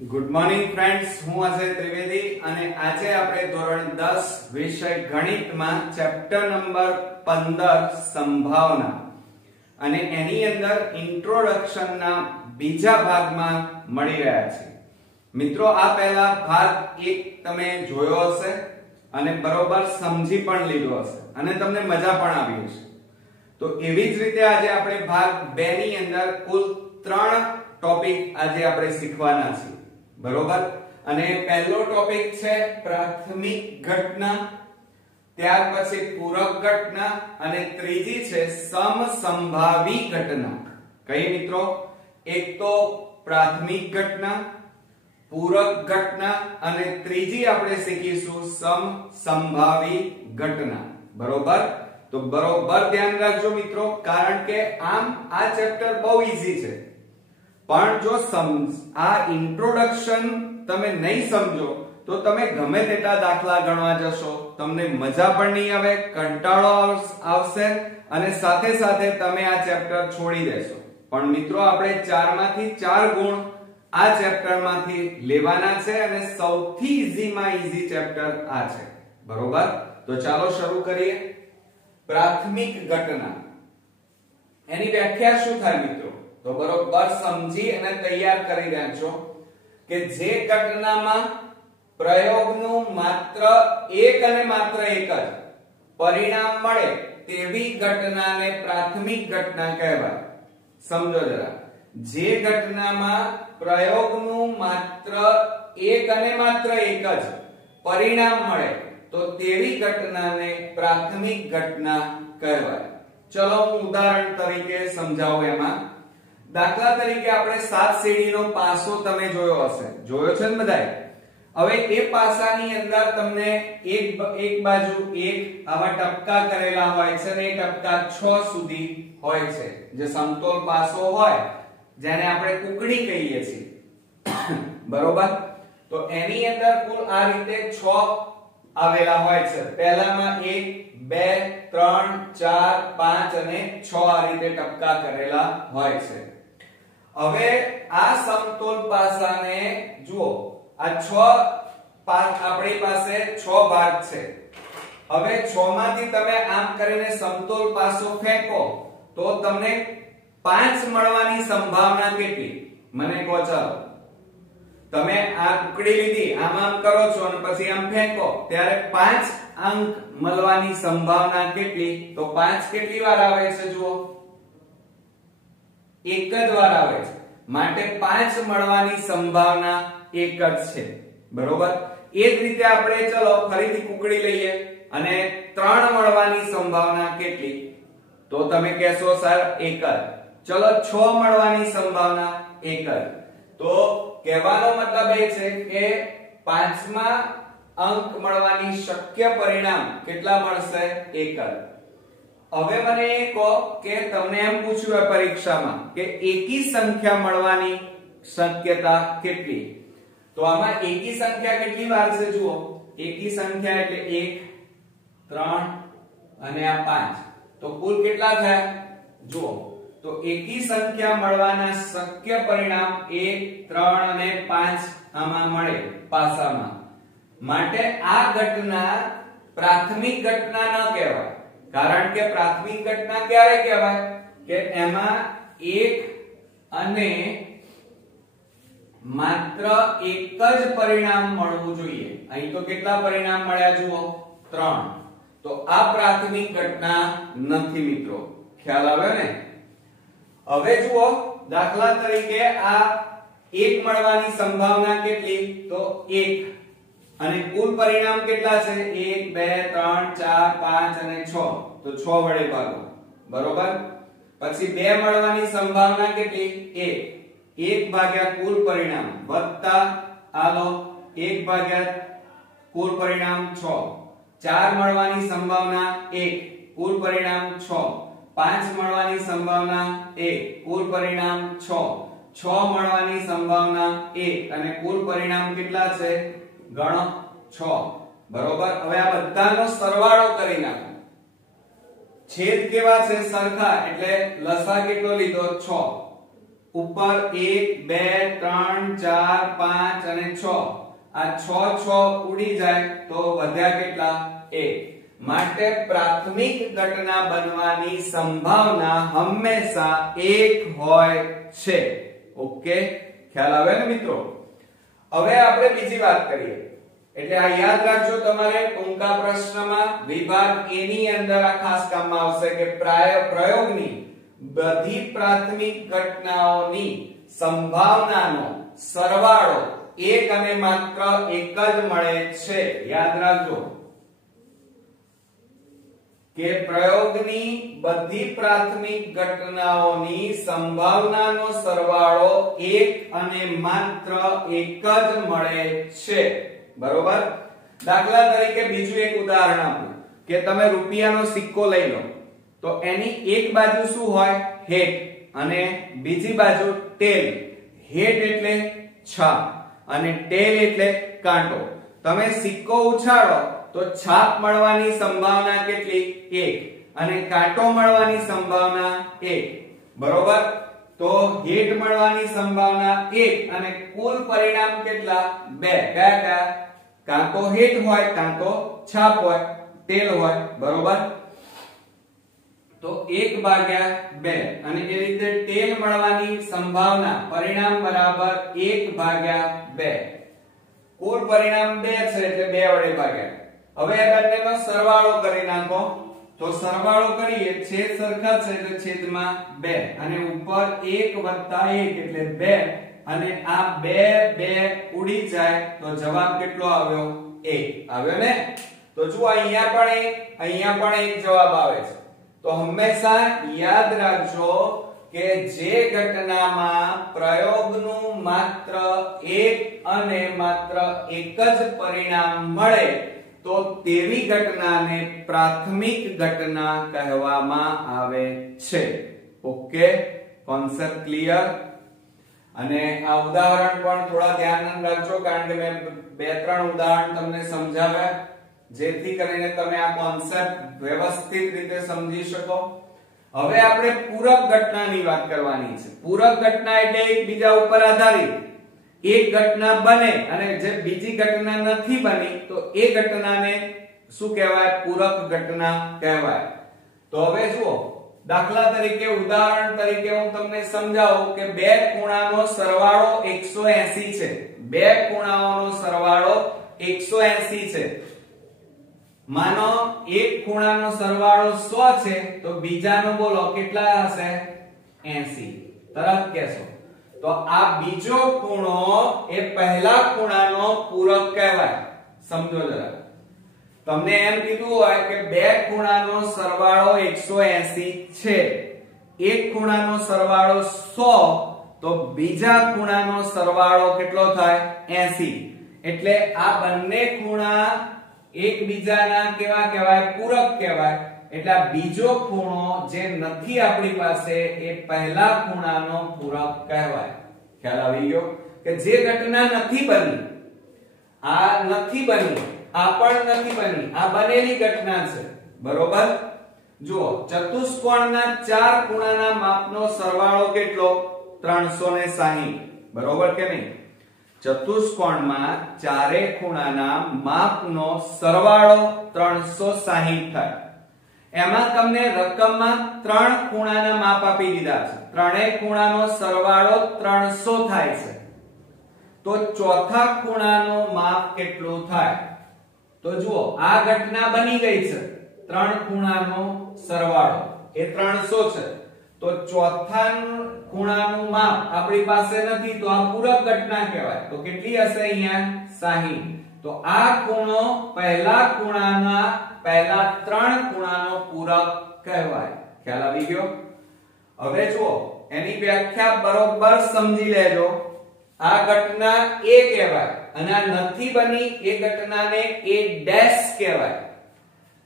Good morning friends, હું અજય ત્રિવેદી અને આજે આપણે ધોરણ 10 વિષય ગણિતમાં ચેપ્ટર નંબર 15 સંભાવના અને એની અંદર ઇન્ટ્રોડક્શન ના બીજા ભાગમાં મળી રહ્યા છે. મિત્રો, આ પહેલા ભાગ 1 તમે જોયો હશે અને બરોબર સમજી પણ લીધો હશે અને તમને મજા પણ આવી હશે. તો એવી જ રીતે આજે આપણે ભાગ 2 ની અંદર કુલ 3 ટોપિક આજે આપણે શીખવાના છીએ. બરોબર. અને પહેલો ટોપિક છે પ્રાથમિક ઘટના, ત્યાર પછી પૂરક ઘટના અને ત્રીજી છે સમસંભાવી ઘટના. કઈ મિત્રો? એક તો પ્રાથમિક ઘટના, પૂરક ઘટના અને ત્રીજી આપણે શીખીશું સમસંભાવી ઘટના. બરોબર. તો બરોબર ધ્યાન રાખજો મિત્રો, કારણ કે આમ આ ચેપ્ટર બહુ ઈઝી છે, પણ જો આ ઇન્ટ્રોડક્શન તમે નહીં સમજો તો તમે ગમે તેટલા દાખલા ગણવા જશો, તમને મજા પણ નહીં આવે, કંટાળો આવશે અને સાથે સાથે તમે આ ચેપ્ટર છોડી દેશો. પણ મિત્રો, આપણે 4 માંથી 4 ગુણ આ ચેપ્ટર માંથી લેવાના છે અને સૌથી ઈઝી માં ઈઝી ચેપ્ટર આ છે. બરોબર. તો ચાલો શરૂ કરીએ. પ્રાથમિક ઘટના, એની વ્યાખ્યા શું થાય મિત્રો? તો બરોબર સમજી અને તૈયાર કરી રાખજો કે જે ઘટનામાં પ્રયોગનું માત્ર એક અને માત્ર એક જ પરિણામ મળે તેવી ઘટનાને પ્રાથમિક ઘટના કહેવાય. સમજો જરા. જે ઘટનામાં પ્રયોગનું માત્ર એક અને માત્ર એક જ પરિણામ મળે તો તેવી ઘટનાને પ્રાથમિક ઘટના કહેવાય. ચલો હું ઉદાહરણ તરીકે સમજાવું. એમાં દાખલા તરીકે આપણે 7 સીડીનો પાસો તમે જોયો હશે, જોયો છે ને બધાએ? હવે એ પાસાની અંદર તમને એક બાજુ એક આવા ટપકા કરેલા હોય છે અને એ ટપકા 6 સુધી હોય છે, જે સમતોલ પાસો હોય જેને આપણે કુકડી કહીએ છીએ. બરોબર. તો એની અંદર કુલ આ રીતે 6 આવેલા હોય છે. પહેલામાં 1 2 3 4 5 અને 6 આ રીતે ટપકા કરેલા હોય છે. હવે આ સમતોલ પાસાને જુઓ, આ 6 આપણી પાસે 6 ભાગ છે. હવે 6 માંથી તમે આમ કરીને સમતોલ પાસો ફેંકો તો તમને 5 મળવાની સંભાવના કેટલી? મને કહો. ચાલો, તમે આ કુકડી લીધી, આમ કરો છો અને પછી આમ ફેંકો ત્યારે 5 અંક મળવાની સંભાવના કેટલી? તો 5 કેટલી વાર આવે છે? જુઓ, એક જ વાર આવે છે, માટે 5 મળવાની સંભાવના એક જ છે. બરોબર. એ જ રીતે આપણે ચલો ફરીથી કુકડી લઈએ અને 3 મળવાની સંભાવના કેટલી? તો તમે કહેશો સર એક જ. ચલો 6 મળવાની સંભાવના એક જ. તો કહેવાનો મતલબ એ છે કે 5મા અંક મળવાની શક્ય પરિણામ કેટલા મળશે? એક જ. હવે મને એ કહો કે તમને એમ પૂછ્યું હોય પરીક્ષામાં કે એકી સંખ્યા મળવાની શક્યતા કેટલી? તો આમાં એકી સંખ્યા કેટલી વાર છે? જુઓ, એકી સંખ્યા એટલે 1 3 અને આ 5, તો કુલ કેટલા થયા? જુઓ, તો એકી સંખ્યા મળવાના શક્ય પરિણામ 1 3 અને 5 આમાં મળે પાસામાં. માટે આ ઘટના પ્રાથમિક ઘટના ન કહેવાય, કારણ કે પ્રાથમિક ઘટના ક્યારે કહેવાય કે એમાં એક અને માત્ર એક જ પરિણામ મળવું જોઈએ. અહીં તો કેટલા પરિણામ મળ્યા? જુઓ, 3. તો આ પ્રાથમિક ઘટના નથી મિત્રો. ખ્યાલ આવ્યો ને? હવે જુઓ, દાખલા તરીકે આ 1 મળવાની સંભાવના કેટલી? તો 1 અને કુલ પરિણામ કેટલા છે? 1 2 3 4 5 અને 6, તો 6 વડે ભાગો. બરોબર. પછી 2 મળવાની સંભાવના કેટલી? 1 ભાગ્યા કુલ પરિણામ વત્તા આલો 1 ભાગ્યા કુલ પરિણામ 6. 4 મળવાની સંભાવના 1, કુલ પરિણામ 6. 5 મળવાની સંભાવના 1, કુલ પરિણામ 6. 6 મળવાની સંભાવના 1 અને કુલ પરિણામ કેટલા છે? ગણો 6. બરોબર. હવે આ બધાનો સરવાળો કરી નાખો. છેદ કેવા છે? સરખા, એટલે લસા કેટલો લીધો? 6. ઉપર 1 2 3 4 5 અને 6 આ 6 ઉડી જાય તો વધ્યા કેટલા 1 માટે પ્રાથમિક ઘટના બનવાની સંભાવના હંમેશા 1 હોય છે ઓકે ખ્યાલ આવે ને મિત્રો હવે આપણે બીજી વાત કરીએ એટલે આ યાદ રાખજો તમારે ટૂંકા પ્રશ્નમાં વિભાગ A ની અંદર આ ખાસ કામમાં આવશે કે પ્રયોગની બધી પ્રાથમિક ઘટનાઓની સંભાવનાનો સરવાળો એક અને માત્ર એક જ મળે છે યાદ રાખજો કે પ્રયોગની બધી પ્રાથમિક ઘટનાઓની સંભાવનાનો સરવાળો એક અને માત્ર એક જ મળે છે બરોબર દાખલા તરીકે બીજું એક ઉદાહરણ આપું કે તમે રૂપિયાનો સિક્કો લઈ લો તો એની એક બાજુ શું હોય હેડ અને બીજી બાજુ ટેલ હેડ એટલે છાપ અને ટેલ એટલે કાંટો તમે સિક્કો ઉછાળો તો છાપ મળવાની સંભાવના કેટલી 1 અને કાંટો મળવાની સંભાવના 1 બરોબર તો હેડ મળવાની સંભાવના 1 અને કુલ પરિણામ કેટલા 2 કયા કાં તો હેડ હોય કાં તો છાપ હોય ટેલ હોય બરોબર તો 1/2 અને એ રીતે ટેલ મળવાની સંભાવના પરિણામ બરાબર 1/2 કુલ પરિણામ 2 છે એટલે 2 વડે ભાગ્યા હવે આ બંનેનો સરવાળો કરી નાખો તો સરવાળો કરીએ છેદ સરખા છે એટલે છેદમાં 2 અને ઉપર 1 + 1 એટલે 2 અને આ 2 ઉડી જાય તો જવાબ કેટલો આવ્યો 1 આવ્યો ને તો જુઓ અહીંયા પણ એક જવાબ આવે છે તો હંમેશા યાદ રાખજો કે જે ઘટનામાં પ્રયોગનું માત્ર એક અને માત્ર એક જ પરિણામ મળે તો તેવી ઘટનાને પ્રાથમિક ઘટના કહેવામાં આવે છે ઓકે કોન્સેપ્ટ ક્લિયર અને આ ઉદાહરણ પણ થોડા ધ્યાન રાખજો કારણ કે મેં 2-3 ઉદાહરણ તમને સમજાવ્યા જેથી કરીને તમે આ કોન્સેપ્ટ વ્યવસ્થિત રીતે સમજી શકો હવે આપણે પૂરક ઘટનાની વાત કરવાની છે પૂરક ઘટના એટલે એકબીજા ઉપર આધારિત એક ઘટના બને અને જે બીજી ઘટના નથી બની તો એ ઘટનાને શું કહેવાય પૂરક ઘટના કહેવાય તો હવે જુઓ દાખલા તરીકે ઉદાહરણ તરીકે હું તમને સમજાવું કે બે ખૂણાનો સરવાળો 180 છે બે ખૂણાઓનો સરવાળો 180 છે માનો એક ખૂણાનો સરવાળો 100 છે તો બીજાનો બોલો કેટલા હશે 80 તરત કહેશો તો આ બીજો ખૂણો એ પહેલા ખૂણાનો પૂરક કહેવાય સમજો જરા તમને એમ કીધું હોય કે બે ખૂણાનો સરવાળો 180 છે એક ખૂણાનો સરવાળો 100 તો બીજા ખૂણાનો સરવાળો કેટલો થાય 80 એટલે આ બંને ખૂણા એકબીજાના કેવા કહેવાય પૂરક કહેવાય એટલે આ બીજો ખૂણો જે નથી આપણી પાસે એ પહેલા ખૂણાનો પૂરક કહેવાય ખ્યાલ આવી ગયો કે જે ઘટના નથી બની આ નથી બની આ પણ નથી બની આ બનેલી ઘટના છે બરોબર જુઓ ચતુષ્કોણના ચાર ખૂણાના માપનો સરવાળો કેટલો 360 બરોબર કે નહીં ચતુષ્કોણમાં ચારે ખૂણાના માપનો સરવાળો 360 થાય એમાં તમને રકમમાં ત્રણ ખૂણાના માપ આપી દીધા છે ત્રણેય ખૂણાનો સરવાળો 300 થાય છે તો ચોથા ખૂણાનો માપ કેટલું થાય તો જુઓ આ ઘટના બની ગઈ છે ત્રણ ખૂણાનો સરવાળો એ 300 છે તો ચોથા ખૂણાનું માપ આપણી પાસે નથી તો આ પૂરક ઘટના કહેવાય તો કેટલી હશે અહીંયા 60 તો આ ખૂણો પહેલા ખૂણાના પહેલા ત્રણ ખૂણાનો પૂરક કહેવાય ખ્યાલ આવી ગયો હવે જુઓ એની વ્યાખ્યા બરોબર સમજી લેજો આ ઘટના A કહેવાય અને આ નથી બની એ ઘટનાને A ડેશ કહેવાય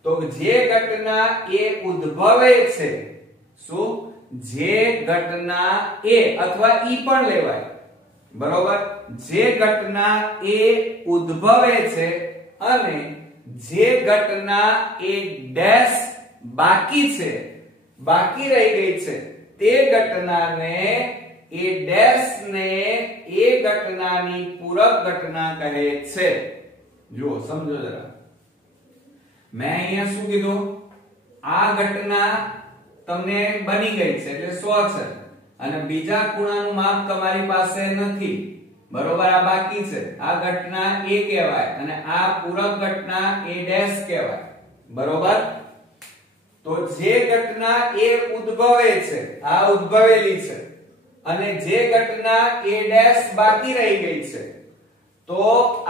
તો જે ઘટના A ઉદ્ભવે છે શું જે ઘટના A અથવા E પણ લેવાય બરોબર જે ઘટના A ઉદ્ભવે છે અને જે ઘટના A ડેશ બાકી છે બાકી રહી ગઈ છે તે ઘટનાને એ ડેશ ને એ ઘટનાની પૂરક ઘટના કહે છે. જુઓ સમજો જરા, મેં અહીંયા શું કીધું, આ ઘટના તમને બની ગઈ છે એટલે 100 છે અને બીજા ખૂણાનું માપ તમારી પાસે નથી, બરોબર, આ બાકી છે. આ ઘટના a કહેવાય અને આ પૂરક ઘટના a ડેશ કહેવાય, બરોબર. તો જે ઘટના a ઉદ્ભવે છે, આ ઉદ્ભવેલી છે, અને જે ઘટના a ડેશ બાકી રહી ગઈ છે, તો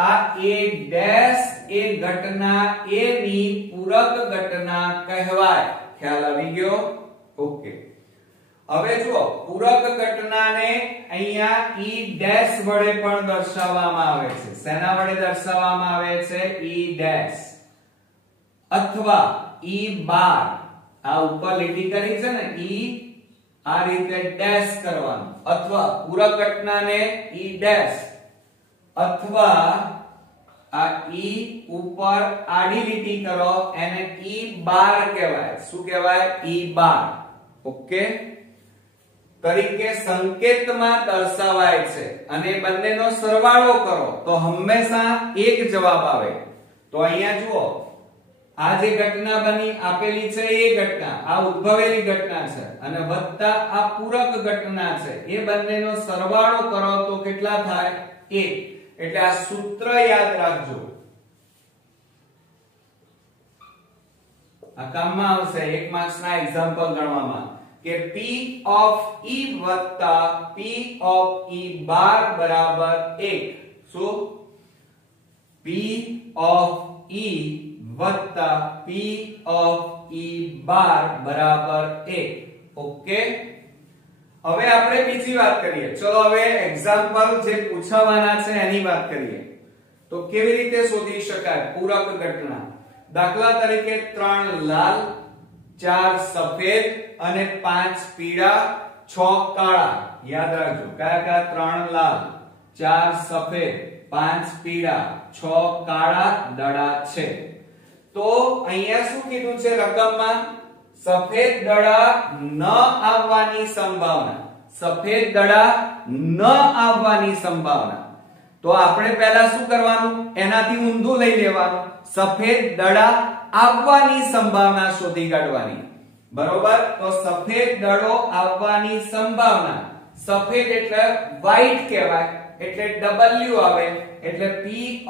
આ a ડેશ એ ઘટના a ની પૂરક ઘટના કહેવાય. ખ્યાલ આવી ગયો? ઓકે. હવે જુઓ, પૂરક ઘટનાને અહીંયા e ડેશ વડે પણ દર્શાવવામાં આવે છે. શેના વડે દર્શાવવામાં આવે છે? e ડેશ અથવા e બાર. આ ઉપર લીટી કરી છે ને, e આ રીતે ડેશ કરવાનું, અથવા પૂરક ઘટનાને e ડેશ અથવા આ e ઉપર આડી લીટી કરો એને e બાર કહેવાય. શું કહેવાય? e બાર. ઓકે, તરીકે સંકેતમાં દર્શાવાય છે અને બંનેનો સરવાળો કરો તો હંમેશા એક જવાબ આવે. તો અહીંયા જુઓ, આ જે ઘટના બની આપેલી છે એ ઘટના, આ ઉદ્ભવેલી ઘટના છે, અને વત્તા આ પૂરક ઘટના છે, એ બંનેનો સરવાળો કરો તો કેટલા થાય? 1. એટલે આ સૂત્ર યાદ રાખજો, આ કામમાં આવશે 1 માર્ક્સ ના એક્ઝામ્પલ ગણવામાં, કે p of e વત્તા p of e બાર બરાબર 1. શું? p of e વત્તા p of e બાર બરાબર 1. ઓકે. હવે આપણે બીજી વાત કરીએ. ચલો હવે એક્ઝામ્પલ જે પૂછવાના છે એની વાત કરીએ. તો કેવી રીતે શોધી શકાય પૂરક ઘટના? દાખલા તરીકે 3 લાલ, 4 સફેદ અને 5 પીળા, 6 કાળા. યાદ રાખજો, કયા કયા? 3 લાલ, 4 સફેદ, 5 પીળા, 6 કાળા દડા છે. તો અહીંયા શું કીધું છે રકમમાં? સફેદ દડા ન આવવાની સંભાવના. સફેદ દડા ન આવવાની સંભાવના. તો આપણે પહેલા શું કરવાનું? એનાથી ઊંધું લઈ લેવાનું. સફેદ દડા આવવાની સંભાવના શોધી કાઢવાની, બરોબર. તો સફેદ દડો આવવાની સંભાવના, સફેદ એટલે વ્હાઈટ કહેવાય, એટલે w આવે, એટલે p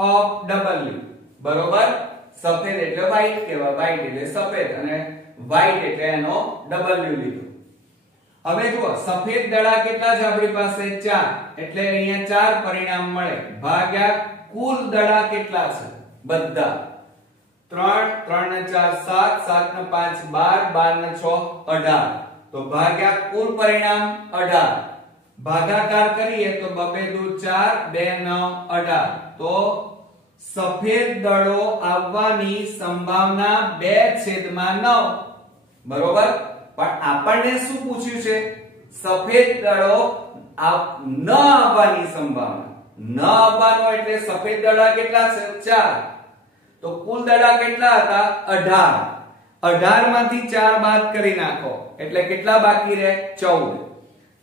of w, બરોબર. સફેદ એટલે વ્હાઈટ કહેવાય, વ્હાઈટ એટલે સફેદ અને વ્હાઈટ એટલે એનો w લીધો. હવે જુઓ, સફેદ દડા કેટલા છે આપણી પાસે? 4. એટલે અહીંયા 4 પરિણામ મળે ભાગ્યા કુલ દડા કેટલા છે બધા? 3, 3 ને 4 7, 7 ને 5 12, 12 ને 6 18. તો ભાગ્યા કુલ પરિણામ 18. ભાગાકાર કરીએ તો 2 દુ 4, 2 9 18. તો સફેદ દડો આવવાની સંભાવના 2/9, બરોબર. પણ આપણને શું પૂછ્યું છે? સફેદ દડો ન આવવાની સંભાવના. ન આવવાનો એટલે સફેદ દડા કેટલા છે? 4. તો કુલ દડા કેટલા હતા? 18. 18 માંથી 4 બાદ કરી નાખો એટલે કેટલા બાકી રહે? 14.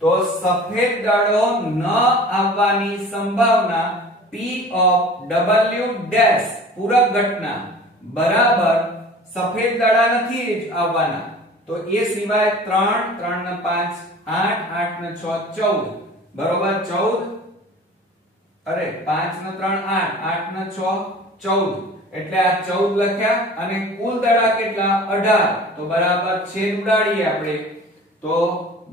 તો સફેદ દડો ન આવવાની સંભાવના p of w dash પૂરક ઘટના બરાબર સફેદ દડા નથી આવવાના, તો એ સિવાય 3, 3 ને 5 8, 8 ને 6 14, બરોબર. 14, અરે 5 ને 3 8, 8 ને 6 14, એટલે આ 14 લખ્યા અને કુલ દડા કેટલા? 18. તો બરાબર છેદ ઉડાડીએ આપણે, તો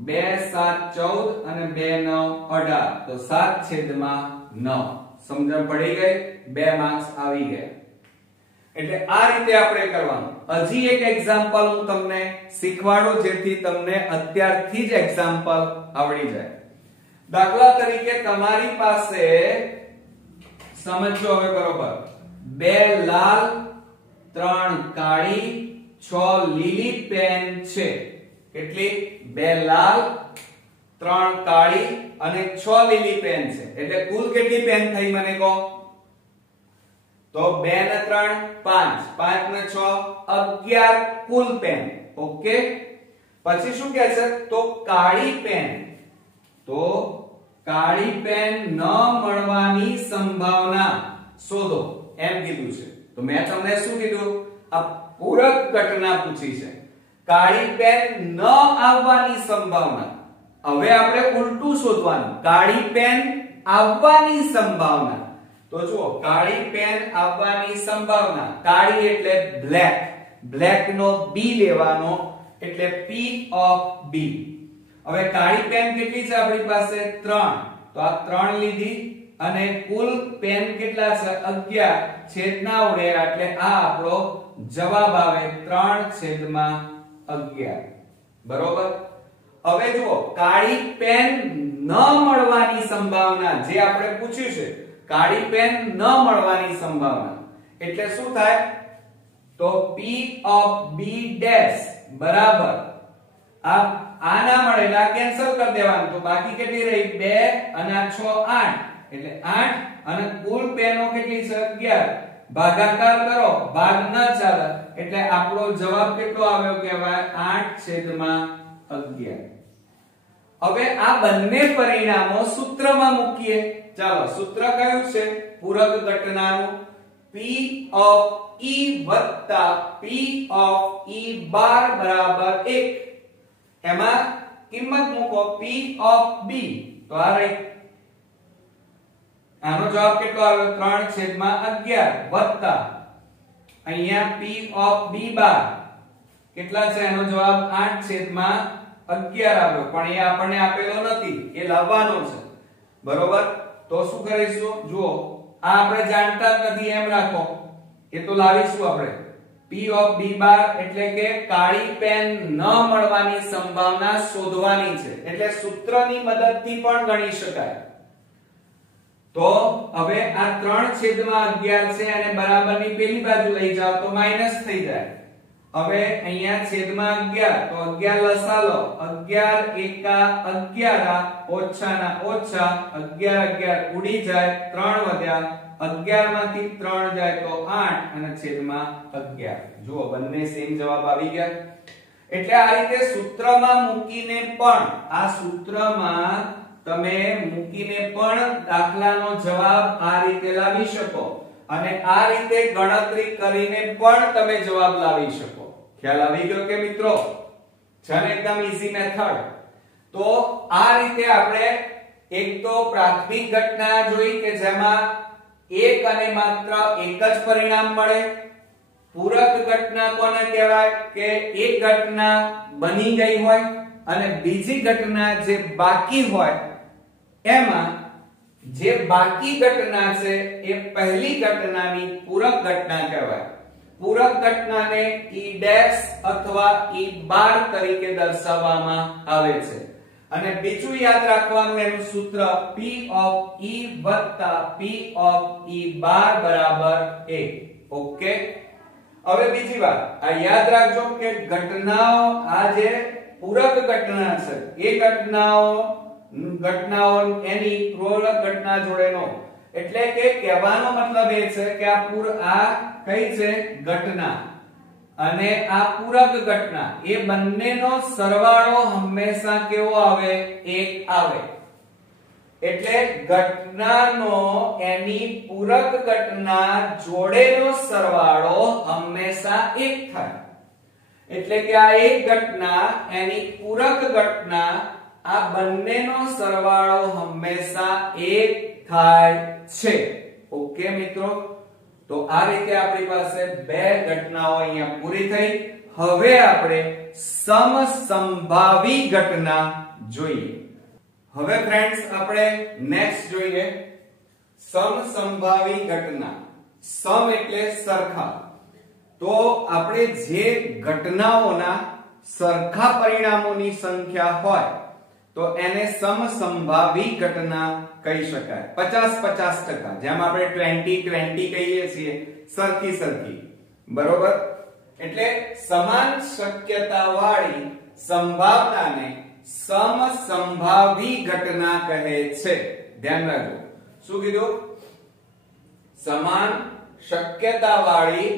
2 7 14 અને 2 9 18, તો 7/9. સમજણ પડી ગઈ? 2 માર્ક્સ આવી ગયા. એટલે આ રીતે આપણે કરવાનું. હજી એક એક્ઝામ્પલ હું તમને શીખવાડું જેથી તમને અત્યારથી જ એક્ઝામ્પલ આવડી જાય. દાખલા તરીકે તમારી પાસે સમજો હવે બરોબર, 2 લાલ, 3 કાળી, 6 લીલી પેન છે. કેટલી? 2 લાલ, 3 કાળી અને 6 લીલી પેન છે. એટલે કુલ કેટલી પેન થઈ મને કહો? તો 2 ને 3 5, 5 ને 6 11 કુલ પેન. ઓકે. પછી શું કહે છે? તો કાળી પેન, તો તો કાળી પેન ન મળવાની સંભાવના શોધો એમ કીધું છે. તો મેં તમને શું કીધું? આ પૂરક ઘટના પૂછી છે. કાળી પેન ન આવવાની સંભાવના. હવે આપણે ઉલટું શોધવાનું. કાળી પેન આવવાની સંભાવના. તો જુઓ, કાળી પેન આવવાની સંભાવના. કાળી એટલે બ્લેક. બ્લેક નો બી લેવાનો એટલે P of B. હવે કાળી પેન કેટલી છે આપણી પાસે? 3. તો આ 3 લીધી અને કુલ પેન કેટલા છે? 11. છેદના ઉડ્યા એટલે આ આપણો જવાબ આવે 3/11. બરોબર. હવે જુઓ, કાળી પેન ન મળવાની સંભાવના જે આપણે પૂછ્યું છે, કાળી પેન ન મળવાની સંભાવના એટલે શું થાય? તો P of B dash બરાબર આ ના મળેલા કેન્સલ કરી દેવાનું. તો બાકી કેટલી રહી? 2 અને 6 8 એટલે 8 અને કુલ પેનો કેટલી છે? 11. ભાગાકાર કરો, ભાગ ન ચાલે એટલે આપણો જવાબ કેટલો આવ્યો કહેવાય? 8/11. હવે આ બંને પરિણામો સૂત્રમાં મૂકીએ. ચાલો, સૂત્ર કયું છે પૂરક ઘટનાનું? P of E વત્તા P of E બાર બરાબર 1. એમાં કિંમત મૂકો P of B. તો આ રહી. આનો જવાબ કેટલો આવ્યો? 3/11 વત્તા અહીંયા P of B બાર કેટલા છે? એનો જવાબ 8/11 આવ્યો. પણ એ આપણને આપેલો નથી, એ લાવવાનો છે. બરોબર. તો શું કરીશું? જુઓ, આ આપણે જાણતા નથી એમ રાખો, એ તો લાવીશું આપણે. P of B બાર એટલે કે કાળી પેન ન મળવાની સંભાવના શોધવાની છે. એટલે સૂત્રની મદદથી પણ ગણી શકાય. તો હવે આ 3/11 છે અને બરાબરની પેલી બાજુ લઈ જાઓ તો માઈનસ થઈ જાય. હવે અહીંયા છેદમાં 11 તો 11 લસા લો. 11 એકા 11 ઓછા ના ઓછા 11 ઉડી જાય, 3 વધ્યા. 11 માંથી 3 જાય તો 8 અને છેદમાં 11. જુઓ, બંને સેમ જવાબ આવી ગયા. એટલે આ રીતે સૂત્રમાં મૂકીને પણ, આ સૂત્રમાં તમે મૂકીને પણ દાખલાનો જવાબ આ રીતે લાવી શકો અને આ રીતે ગણતરી કરીને પણ તમે જવાબ લાવી શકો. ખ્યાલ આવી ગયો કે મિત્રો? છે ને એકદમ ઈઝી મેથડ. તો આ રીતે આપણે એક તો પ્રાથમિક ઘટના જોઈ કે જેમાં એક અને માત્ર એક જ પરિણામ મળે. પૂરક ઘટના કોને કહેવાય? કે એક ઘટના બની ગઈ હોય અને બીજી ઘટના જે બાકી હોય, એમાં જે બાકી ઘટના છે એ પહેલી ઘટનાની પૂરક ઘટના કહેવાય. પૂરક ઘટનાને E' અથવા E બાર તરીકે દર્શાવવામાં આવે છે. અને બીજું યાદ રાખવાનું એનું સૂત્ર P of E વત્તા P of E બાર બરાબર 1. ઓકે. હવે બીજી વાત આ યાદ રાખજો કે ઘટનાઓ, આ જે પૂરક ઘટના છે એ ઘટનાઓ એની પૂરક ઘટના જોડેનો, એટલે કે કહેવાનો મતલબ એ છે કે આ કઈ છે? ઘટના અને આ પૂરક ઘટના, એ બંનેનો સરવાળો હંમેશા કેવો આવે? 1 આવે. એટલે ઘટનાનો એની પૂરક ઘટના જોડેનો સરવાળો હંમેશા 1 થાય. એટલે કે આ એક ઘટના એની પૂરક ઘટના, આ બંનેનો સરવાળો હંમેશા 1 થાય છે. ઓકે મિત્રો? તો આ રીતે આપણી પાસે બે ઘટનાઓ અહીંયા પૂરી થઈ. હવે આપણે સમસંભાવી ઘટના જોઈએ. હવે ફ્રેન્ડ્સ આપણે નેક્સ્ટ જોઈએ સમસંભાવી ઘટના. સમ એટલે સરખા. તો આપણે જે ઘટનાઓના સરખા પરિણામોની સંખ્યા હોય તો એને સમસંભાવી ઘટના કહી શકાય. 50-50%, જેમ આપણે 20-20 કહીએ છીએ, સરખી સરખી. બરોબર? એટલે સમાન શક્યતા વાળી સંભાવનાને સમસંભાવી ઘટના કહે છે. ધ્યાન રાખજો. શું કીધું? સમાન શક્યતા વાળી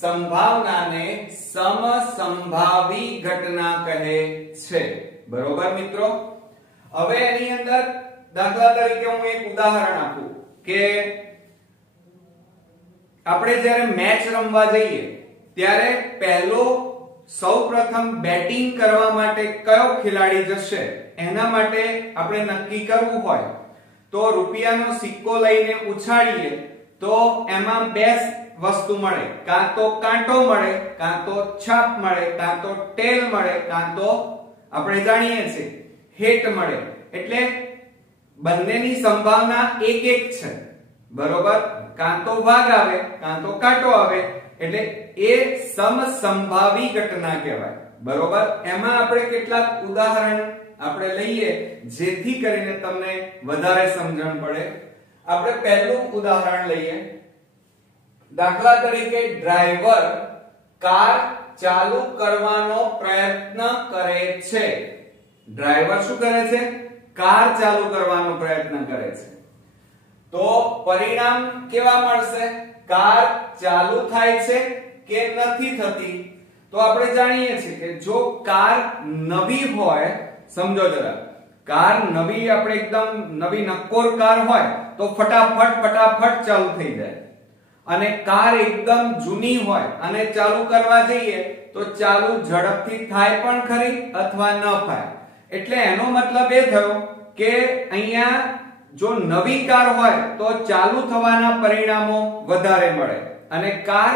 સંભાવનાને સમસંભાવી ઘટના કહે છે. બરોબર મિત્રો? હવે એની અંદર દાખલા તરીકે હું એક ઉદાહરણ આપું કે આપણે જ્યારે મેચ રમવા જઈએ ત્યારે પહેલો સૌપ્રથમ બેટિંગ કરવા માટે કયો ખેલાડી જશે એના માટે આપણે નક્કી કરવું હોય તો રૂપિયાનો સિક્કો લઈને ઉછાળીએ તો એમાં બે વસ્તુ મળે, કાં તો કાંટો મળે, કાં તો છાપ મળે, કાં તો ટેલ મળે, કાં તો આપણે જાણીએ છીએ હેટ મળે. એટલે બંનેની સંભાવના એક એક છે, બરોબર. કાં તો ભાગ આવે, કાં તો કાંટો આવે, એટલે એ સમસંભાવી ઘટના કહેવાય, બરોબર. એમાં આપણે કેટલાક ઉદાહરણ આપણે લઈએ જેથી કરીને તમને વધારે સમજણ પડે. આપણે પહેલું ઉદાહરણ લઈએ. દાખલા તરીકે ડ્રાઈવર કાર ચાલુ કરવાનો પ્રયત્ન કરે છે. ડ્રાઈવર શું કરે છે? કાર ચાલુ કરવાનો પ્રયત્ન કરે છે. તો પરિણામ કેવા મળશે? કાર ચાલુ થાય છે કે નથી થતી? તો આપણે જાણીએ છીએ કે જો કાર નવી હોય, સમજો જરા, કાર નવી, આપણે એકદમ નવી નક્કોર કાર હોય તો ફટાફટ ચાલુ થઈ જાય, અને કાર એકદમ જૂની હોય અને ચાલુ કરવા જઈએ તો ચાલુ ઝડપથી થાય પણ ખરી અથવા ન થાય. એટલે એનો મતલબ એ થયો કે અહીંયા જો નવી કાર હોય તો ચાલુ થવાના પરિણામો વધારે મળે, અને કાર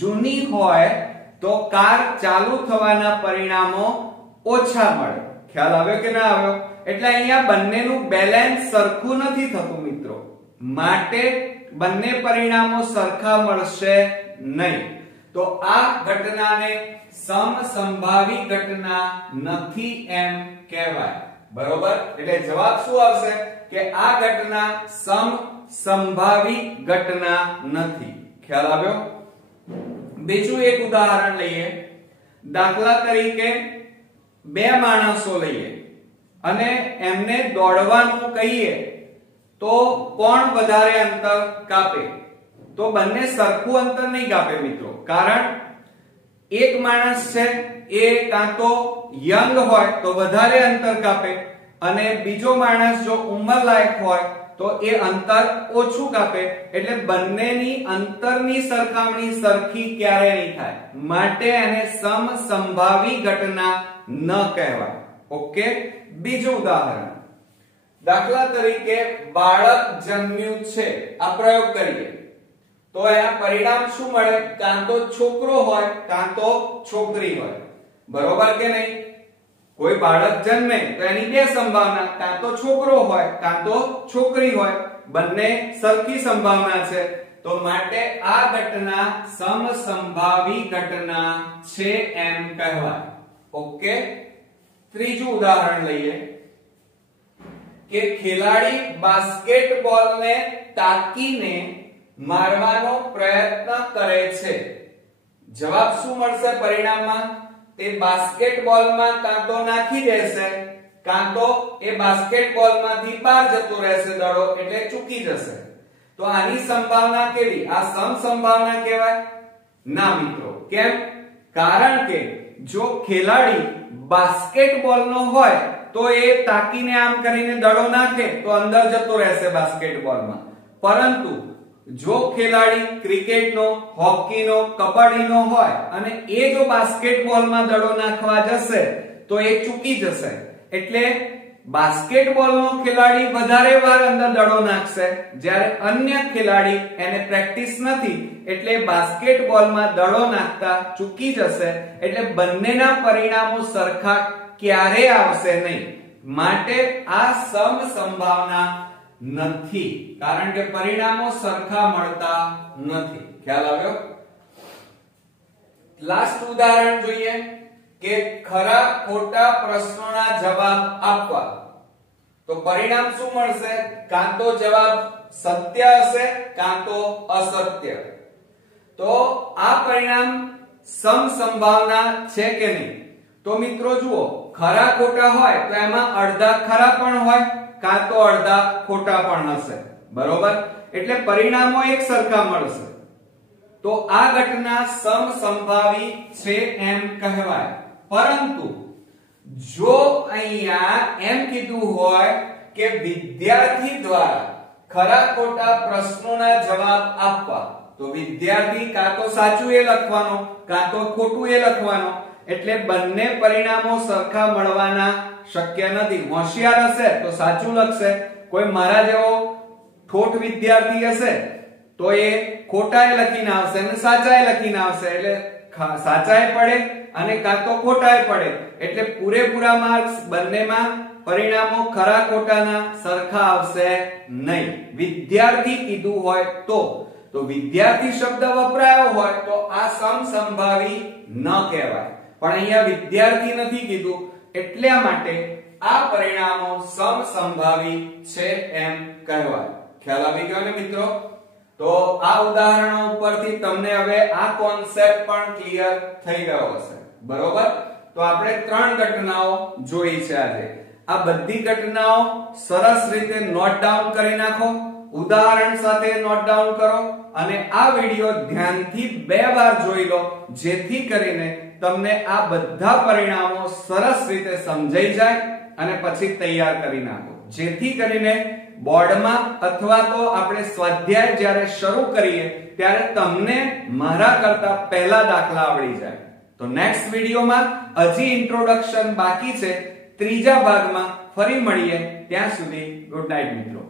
જૂની હોય તો કાર ચાલુ થવાના પરિણામો ઓછા મળે. ખ્યાલ આવ્યો કે ના આવ્યો? એટલે અહીંયા બંનેનું બેલેન્સ સરખું નથી થતું મિત્રો, માટે બંને પરિણામો સરખા મળશે નહીં. તો આ ઘટનાને સમસંભાવી ઘટના નથી એમ કહેવાય, બરોબર. એટલે જવાબ શું આવશે કે આ ઘટના સમસંભાવી ઘટના નથી. ખ્યાલ આવ્યો? બીજું એક ઉદાહરણ લઈએ. દાખલા તરીકે બે માણસો લઈએ અને એમને દોડવાનું કહીએ તો કોણ વધારે અંતર કાપે? તો બંને સરખું અંતર નહીં કાપે મિત્રો, કારણ એક માણસ છે એ કાં તો યંગ હોય તો વધારે અંતર કાપે, અને બીજો માણસ જો ઉંમરલાયક હોય તો એ અંતર ઓછું કાપે. એટલે બંનેની અંતરની સરખામણી સરખી ક્યારે નહીં થાય, માટે એને સમસંભાવી ઘટના ન કહેવાય. ઓકે. બીજું ઉદાહરણ. દાખલા તરીકે બાળક જન્મ્યું છે, આ પ્રયોગ કરીએ તો એના પરિણામ શું મળે? કાં તો છોકરો હોય કાં તો છોકરી હોય, બરોબર કે નહીં? કોઈ બાળક જન્મે તો એની બે સંભાવના, કાં તો છોકરો હોય કાં તો છોકરી હોય, બંને સરખી સંભાવના છે. તો માટે આ ઘટના સમસંભાવી ઘટના છે એમ કહેવાય. ઓકે. ત્રીજું ઉદાહરણ લઈએ કે ખેલાડી બાસ્કેટબોલને તાકીને મારવાનો પ્રયત્ન કરે છે. જવાબ શું મળશે પરિણામમાં? તે બાસ્કેટબોલમાં કાં તો નાખી દેશે, કાં તો એ બાસ્કેટબોલમાંથી બહાર જતો રહેશે દડો, એટલે ચૂકી જશે. તો આની સંભાવના કેવી? આ સમસંભાવના કહેવાય? ના મિત્રો. કેમ? કારણ કે જો ખેલાડી બાસ્કેટબોલનો હોય તો એ તાકીને આમ કરીને દડો નાખે તો અંદર જતો રહેશે બાસ્કેટબોલમાં, પરંતુ જો ખેલાડી ક્રિકેટનો, હોકીનો, કબડ્ડીનો હોય અને એ જો બાસ્કેટબોલમાં દડો નાખવા જશે તો એ ચૂકી જશે. એટલે બાસ્કેટબોલનો ખેલાડી વધારે વાર અંદર દડો નાખશે, જ્યારે અન્ય ખેલાડી એને પ્રેક્ટિસ નથી એટલે બાસ્કેટબોલમાં દડો નાખતા ચૂકી જશે. એટલે બંનેના પરિણામો સરખા ક્યારે આવશે નહીં, માટે આ સમસંભાવના નથી, કારણ કે પરિણામો સરખા મળતા નથી. ખ્યાલ આવ્યો? લાસ્ટ ઉદાહરણ જોઈએ કે ખરા ખોટા પ્રશ્નોના જવાબ આપવા. તો પરિણામ શું મળશે? કાં તો જવાબ સત્ય હશે કાં તો અસત્ય. તો આ પરિણામ સમસંભાવના છે કે નહીં? તો મિત્રો જુઓ, ખરા ખોટા હોય તો એમાં અડધા ખરા પણ હોય કાં તો અડધા ખોટા પણ હશે, બરોબર. એટલે પરિણામો એક સરખા મળશે. તો આ ઘટના સમસંભાવી છે એમ કહેવાય. પરંતુ જો અહીંયા એમ કીધું હોય કે વિદ્યાર્થી દ્વારા ખરા ખોટા પ્રશ્નોના જવાબ આપવા, તો વિદ્યાર્થી કાં તો સાચું એ લખવાનો કાં તો ખોટું એ લખવાનો, એટલે બંને પરિણામો સરખા મળવાના શક્ય નથી. હોશિયાર હશે તો સાચું લખશે, કોઈ મારા જેવો ઠોઠ વિદ્યાર્થી હશે તો એ ખોટાએ લખીને આવશે અને સાચાએ લખીને આવશે, એટલે સાચાએ પડે અને કાં તો ખોટાએ પડે, એટલે પૂરેપૂરા માર્ક્સ બંનેમાં પરિણામો ખરા ખોટાના સરખા આવશે નહીં. વિદ્યાર્થી કીધું હોય તો વિદ્યાર્થી શબ્દ વપરાયો હોય તો આ સમસંભાવી ન કહેવાય, પણ અહીંયા વિદ્યાર્થી નથી કીધું એટલા માટે આ પરિણામો સમસંભાવી છે એમ કહેવાય. ખ્યાલ આવી ગયો ને મિત્રો? તો આ ઉદાહરણો ઉપરથી તમને હવે આ કોન્સેપ્ટ પણ ક્લિયર થઈ ગયો હશે, બરોબર? તો આપણે 3 ઘટનાઓ જોઈ છે આજે. આ બધી ઘટનાઓ સરસ રીતે નોટ ડાઉન કરી નાખો, ઉદાહરણ સાથે નોટ ડાઉન કરો અને આ વિડિયો ધ્યાનથી 2 વાર જોઈ લો, જેથી કરીને તમને આ બધા પરિણામો સરસ રીતે સમજાઈ જાય અને પછી તૈયાર કરી નાખો, જેથી કરીને બોર્ડમાં અથવા તો આપણે સ્વાધ્યાય જ્યારે શરૂ કરીએ ત્યારે તમને મારા કરતા પહેલા દાખલા આવડી જાય. તો નેક્સ્ટ વિડિયોમાં હજી ઇન્ટ્રોડક્શન બાકી છે, ત્રીજા ભાગમાં ફરી મળીએ. ત્યાં સુધી ગુડ નાઇટ મિત્રો.